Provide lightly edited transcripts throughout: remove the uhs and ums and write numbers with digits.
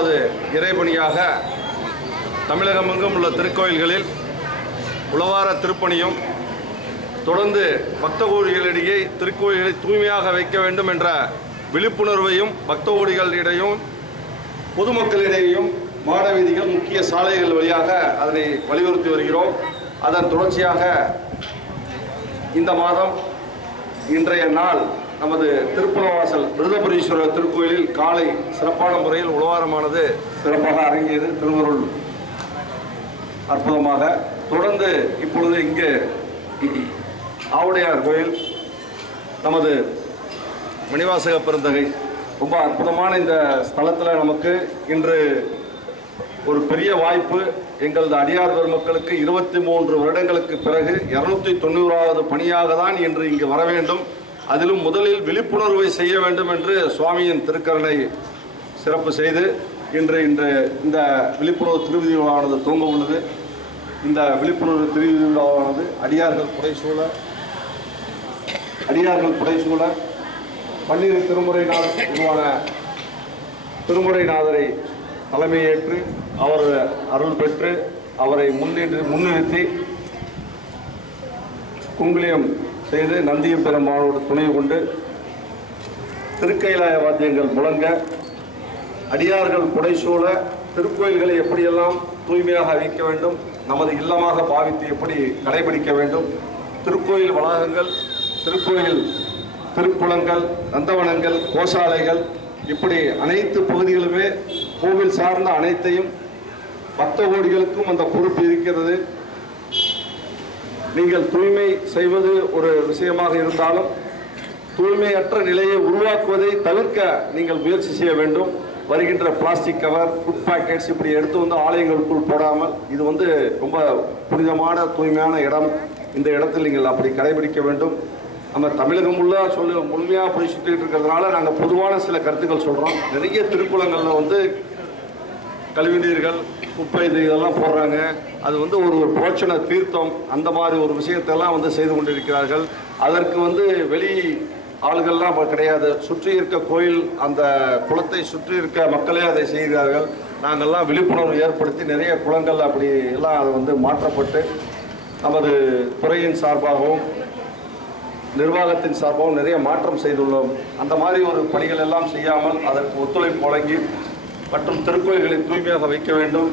மூன்றாவது இறைபணியாக தமிழகமெங்கும் உள்ள திருக்கோயில்களில் உழவார திருப்பணியும் தொடர்ந்து பக்த கோடிகளிடையே திருக்கோயில்களை தூய்மையாக வைக்க வேண்டும் என்ற விழிப்புணர்வையும் பக்த கோடிகளிடையும் பொதுமக்களிடையேயும் மாட வீதிகள் முக்கிய சாலைகள் வழியாக அதனை வலியுறுத்தி வருகிறோம். அதன் தொடர்ச்சியாக இந்த மாதம் இன்றைய நாள் நமது திருப்பனவாசல் விருதபுரீஸ்வரர் திருக்கோயிலில் காலை சிறப்பான முறையில் உழவாரமானது சிறப்பாக அரங்கியது. திருவருள் அற்புதமாக தொடர்ந்து இப்பொழுது இங்கு ஆவுடையார் கோயில் நமது மணிவாசக பெருந்தகை ரொம்ப அற்புதமான இந்த ஸ்தலத்தில் நமக்கு இன்று ஒரு பெரிய வாய்ப்பு. எங்களது அடியார் பெருமக்களுக்கு 23 வருடங்களுக்கு பிறகு 290வது பணியாக தான் இன்று இங்கு வர வேண்டும். அதிலும் முதலில் விழிப்புணர்வை செய்ய வேண்டும் என்று சுவாமியின் திருக்கருணை சிறப்பு செய்து இன்று இந்த விழிப்புணர்வு திருவிழாவானது துவங்க உள்ளது. இந்த விழிப்புணர்வு திருவிழாவானது அடியார்கள் புடைசூழ பன்னிரு திருமுறைநாதர் உருவான திருமுறைநாதரை தலைமையேற்று அவர் அருள் பெற்று அவரை முன்னிறுத்தி குங்குலியம் செய்து நந்தியம் பெருமானோடு துணை கொண்டு திருக்கைலாய வாத்தியங்கள் முழங்க அடியார்கள் புடைசூழ திருக்கோயில்களை எப்படியெல்லாம் தூய்மையாக வைக்க வேண்டும், நமது இல்லமாக பாவித்து எப்படி கடைபிடிக்க வேண்டும், திருக்கோயில் வளாகங்கள், திருக்கோயில் திருக்குளங்கள், நந்தவனங்கள், கோசாலைகள் இப்படி அனைத்து பகுதிகளுமே கோவில் சார்ந்த அனைத்தையும் பக்த கோடிகளுக்கும் அந்த பொறுப்பு இருக்கிறது. நீங்கள் தூய்மை செய்வது ஒரு விஷயமாக இருந்தாலும் தூய்மையற்ற நிலையை உருவாக்குவதை தவிர்க்க நீங்கள் முயற்சி செய்ய வேண்டும். வருகின்ற பிளாஸ்டிக் கவர், ஃபுட் பேக்கெட்ஸ் இப்படி எடுத்து வந்து ஆலயங்களுக்குள் போடாமல், இது ரொம்ப புனிதமான தூய்மையான இடம். இந்த இடத்தில் நீங்கள் அப்படி கடைபிடிக்க வேண்டும். நம்ம தமிழகம் முழுமையாக போய் சுற்றிட்டு இருக்கிறதுனால நாங்கள் பொதுவான சில கருத்துக்கள் சொல்கிறோம். நிறைய திருக்குளங்களில் கழிவுநீர்கள், குப்பை இதெல்லாம் போடுறாங்க. அது ஒரு புரோட்சண தீர்த்தம் அந்த மாதிரி ஒரு விஷயத்தெல்லாம் செய்து கொண்டிருக்கிறார்கள். அதற்கு வெளி ஆளுகள்லாம் கிடையாது. சுற்றி இருக்க கோயில் அந்த குளத்தை சுற்றி இருக்க மக்களே அதை செய்கிறார்கள். நாங்கள்லாம் விழிப்புணர்வு ஏற்படுத்தி நிறைய குளங்கள் அப்படி எல்லாம் அது மாற்றப்பட்டு நமது துறையின் சார்பாகவும் நிர்வாகத்தின் சார்பாகவும் நிறைய மாற்றம் செய்துள்ளோம். அந்த மாதிரி ஒரு பணிகள் எல்லாம் செய்யாமல் அதற்கு ஒத்துழைப்பு வழங்கி மற்றும் திருக்கோயில்களை தூய்மையாக வைக்க வேண்டும்.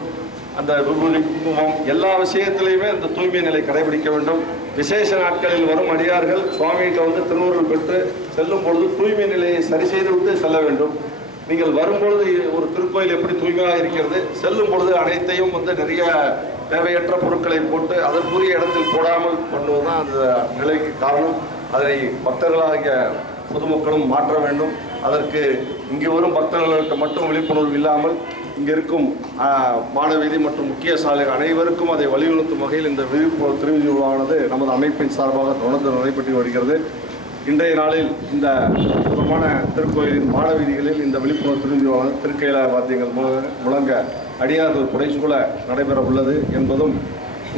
அந்த விபூதி குங்குமம் எல்லா விஷயத்திலையுமே அந்த தூய்மை நிலை கடைபிடிக்க வேண்டும். விசேஷ நாட்களில் வரும் அடியார்கள் சுவாமிகிட்ட திருவுருள் பெற்று செல்லும் பொழுது தூய்மை நிலையை சரி செய்து விட்டு செல்ல வேண்டும். நீங்கள் வரும்பொழுது ஒரு திருக்கோயில் எப்படி தூய்மையாக இருக்கிறது, செல்லும் பொழுது அனைத்தையும் நிறைய தேவையற்ற பொருட்களை போட்டு அதற்குரிய இடத்தில் போடாமல் பண்ணுவதுதான் அந்த நிலைக்கு காரணம். அதை பக்தர்களாகிய பொதுமக்களும் மாற்ற வேண்டும். அதற்கு இங்கே வரும் பக்தர்களுக்கு மட்டும் விழிப்புணர்வு இல்லாமல் இங்கே இருக்கும் மாடவீதி மற்றும் முக்கிய சாலைகள் அனைவருக்கும் அதை வலியுறுத்தும் வகையில் இந்த விழிப்புணர்வு திருவிழாவானது நமது அமைப்பின் சார்பாக தொடர்ந்து நடைபெற்று வருகிறது. இன்றைய நாளில் இந்த அற்புதமான திருக்கோயிலின் மாடவீதிகளில் இந்த விழிப்புணர்வு திருவிழாவானது திருக்கைலாய வாத்தியங்கள் முழங்க அடியார்கள் புடைசூழ நடைபெற உள்ளது என்பதும்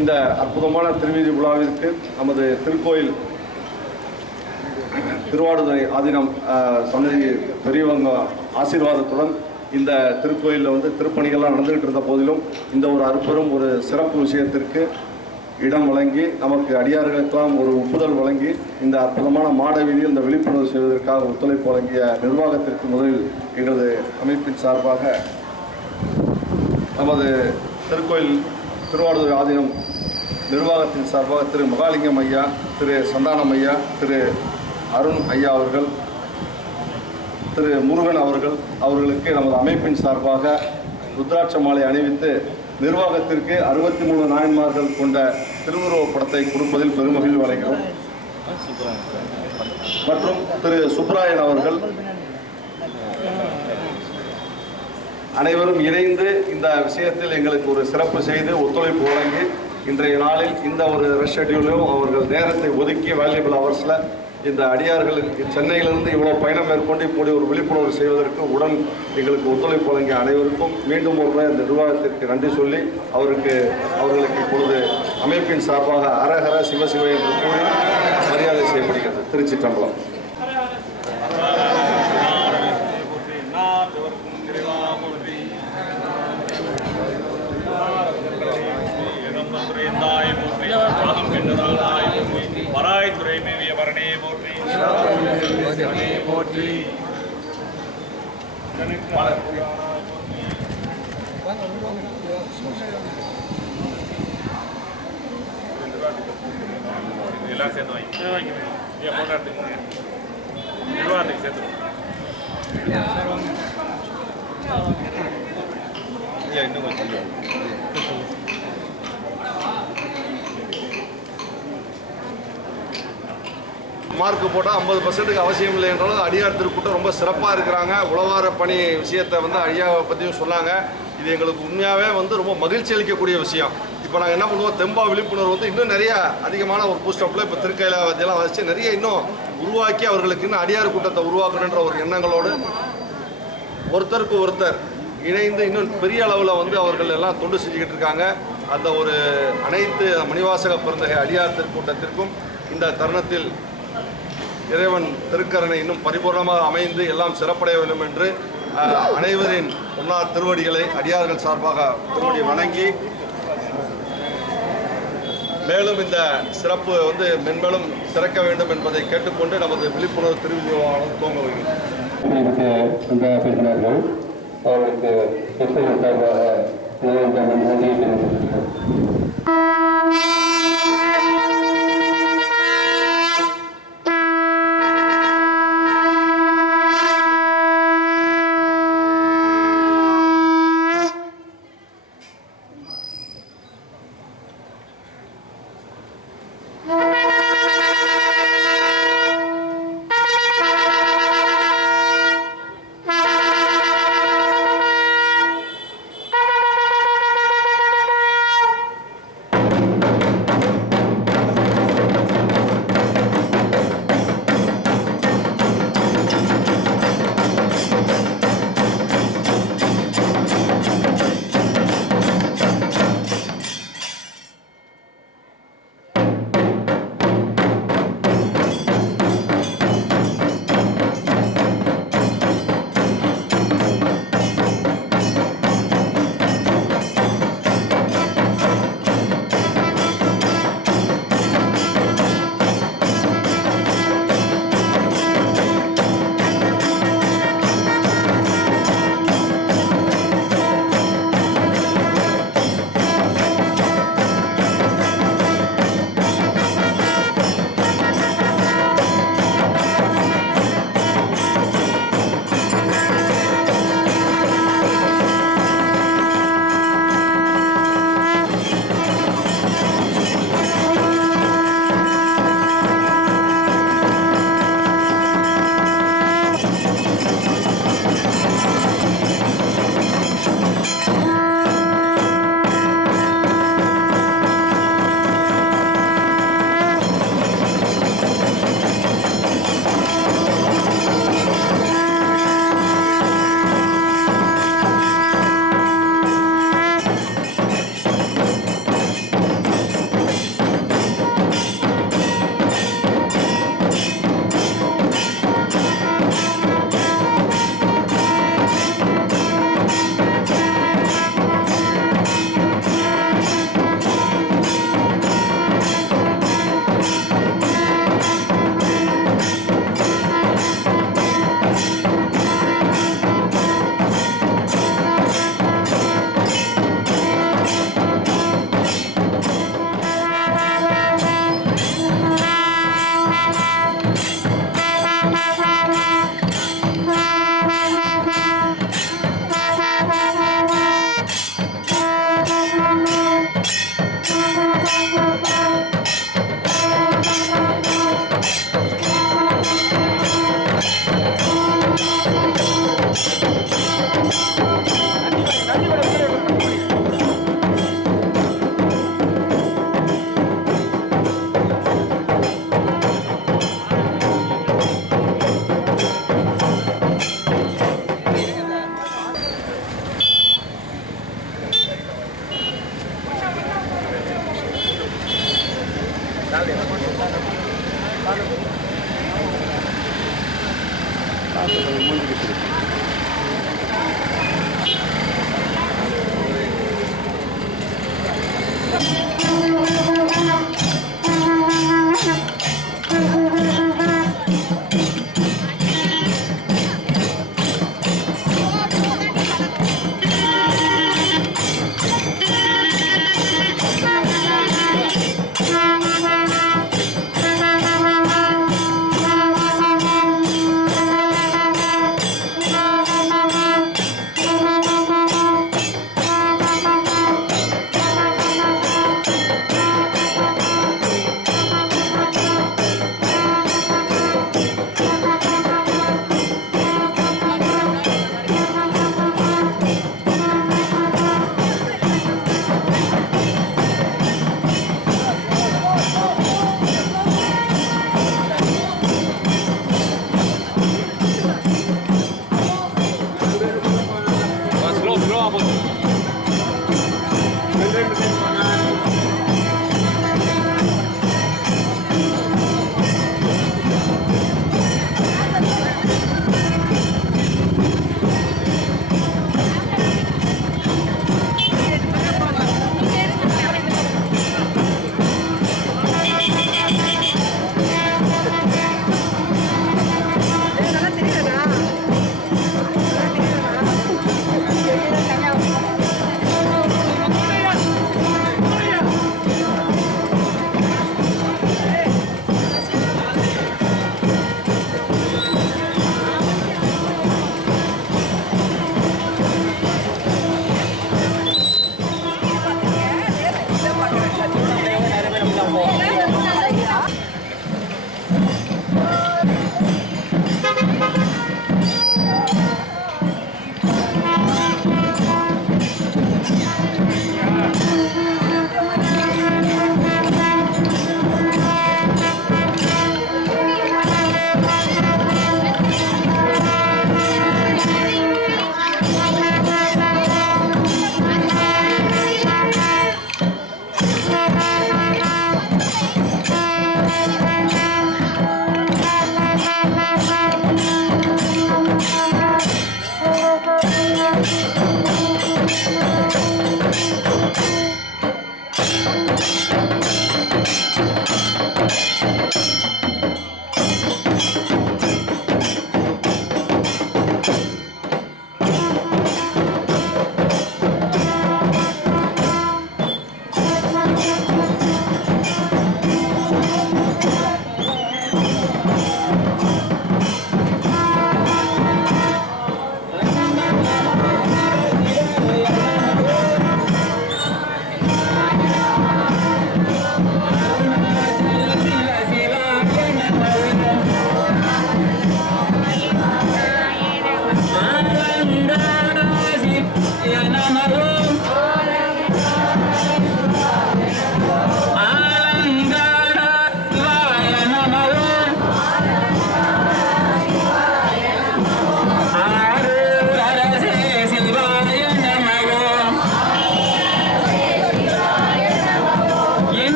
இந்த அற்புதமான திருவீதி விழாவிற்கு நமது திருக்கோயில் திருவாடுதுறை ஆதீனம் சன்னதி பெரியவங்க ஆசீர்வாதத்துடன் இந்த திருக்கோயிலில் திருப்பணிகள்லாம் நடந்துகிட்டு இருந்த போதிலும் இந்த ஒரு அற்புதம் ஒரு சிறப்பு விஷயத்திற்கு இடம் வழங்கி நமக்கு அடியார்களுக்கெல்லாம் ஒரு ஒப்புதல் வழங்கி இந்த அற்புதமான மாட வீதியில் இந்த விழிப்புணர்வு செய்வதற்காக ஒத்துழைப்பு வழங்கிய நிர்வாகத்திற்கு முதலில் எங்களது அமைப்பின் சார்பாக நமது திருக்கோயில் திருவாடுதுறை ஆதீனம் நிர்வாகத்தின் சார்பாக திரு மகாலிங்கம் ஐயா, திரு சந்தானம் ஐயா, திரு அருண் ஐயா அவர்கள், திரு முருகன் அவர்களுக்கு நமது அமைப்பின் சார்பாக ருத்ராட்ச மாலை அணிவித்து நிர்வாகத்திற்கு 63 நாயன்மார்கள் கொண்ட திருவுருவப் படத்தை கொடுப்பதில் பெருமகிழ்ச்சி அடைகிறோம். மற்றும் திரு சுப்ராயன் அவர்கள் அனைவரும் இணைந்து இந்த விஷயத்தில் எங்களுக்கு ஒரு சிறப்பு செய்து ஒத்துழைப்பு வழங்கி இன்றைய நாளில் இந்த ஒரு ஷெட்யூலும் அவர்கள் நேரத்தை ஒதுக்கி வேல்யூபிள் ஹவர்ஸில் இந்த அடியார்கள் சென்னையிலிருந்து இவ்வளோ பயணம் மேற்கொண்டு இப்படி ஒரு விழிப்புணர்வு செய்வதற்கு உடன் எங்களுக்கு ஒத்துழைப்பு வழங்கிய அனைவருக்கும் மீண்டும் ஒரு முறை இந்த நிர்வாகத்திற்கு நன்றி சொல்லி அவர்களுக்கு இப்பொழுது அமைப்பின் சார்பாக அரஹர சிவசிவ என்று கூறி மரியாதை செய்யப்படுகிறது. திருச்சிற்றம்பலம். சிவனே போற்றி. எல்லாம் சேர்ந்து வாங்கி போட்டோ எடுத்துக்கோங்க. நிர்வாகத்துக்கு சேர்த்து இன்னும் கொஞ்சம் மார்க் போட்டால் 50% அவசியம் இல்லை என்றாலும் அடியார் திருக்கூட்டம் ரொம்ப சிறப்பாக இருக்கிறாங்க. உழவார பணி விஷயத்தை வந்து ஐயாவை பற்றியும் சொன்னாங்க. இது எங்களுக்கு உண்மையாகவே வந்து ரொம்ப மகிழ்ச்சி அளிக்கக்கூடிய விஷயம். இப்போ நாங்கள் என்ன பண்ணுவோம், தெம்பா விழிப்புணர்வு வந்து இன்னும் நிறைய அதிகமான ஒரு பூஸ்டப்பில் இப்போ திருக்கையில வச்செல்லாம் வச்சு நிறைய இன்னும் உருவாக்கி அவர்களுக்கு இன்னும் அடியார் கூட்டத்தை உருவாக்கணுன்ற ஒரு எண்ணங்களோடு ஒருத்தருக்கு ஒருத்தர் இணைந்து இன்னும் பெரிய அளவில் வந்து அவர்கள் எல்லாம் தொண்டு செஞ்சுக்கிட்டு இருக்காங்க. அந்த ஒரு அனைத்து மணிவாசக பிறந்தகை அடியார் திருக்கூட்டத்திற்கும் இந்த தருணத்தில் இறைவன் திருக்கரணை இன்னும் பரிபூர்ணமாக அமைந்து எல்லாம் சிறப்படைய வேண்டும் என்று அனைவரின் பொன்னார் திருவடிகளை அடியார்கள் சார்பாக திருவடி வணங்கி, மேலும் இந்த சிறப்பு வந்து மென்மேலும் சிறக்க வேண்டும் என்பதை கேட்டுக்கொண்டு நமது விழிப்புணர்வு திருவிழாவாலும் துவங்க பேசினார்கள். அவர்களுக்கு சார்பாக நன்றியை தெரிவித்துள்ளனர்.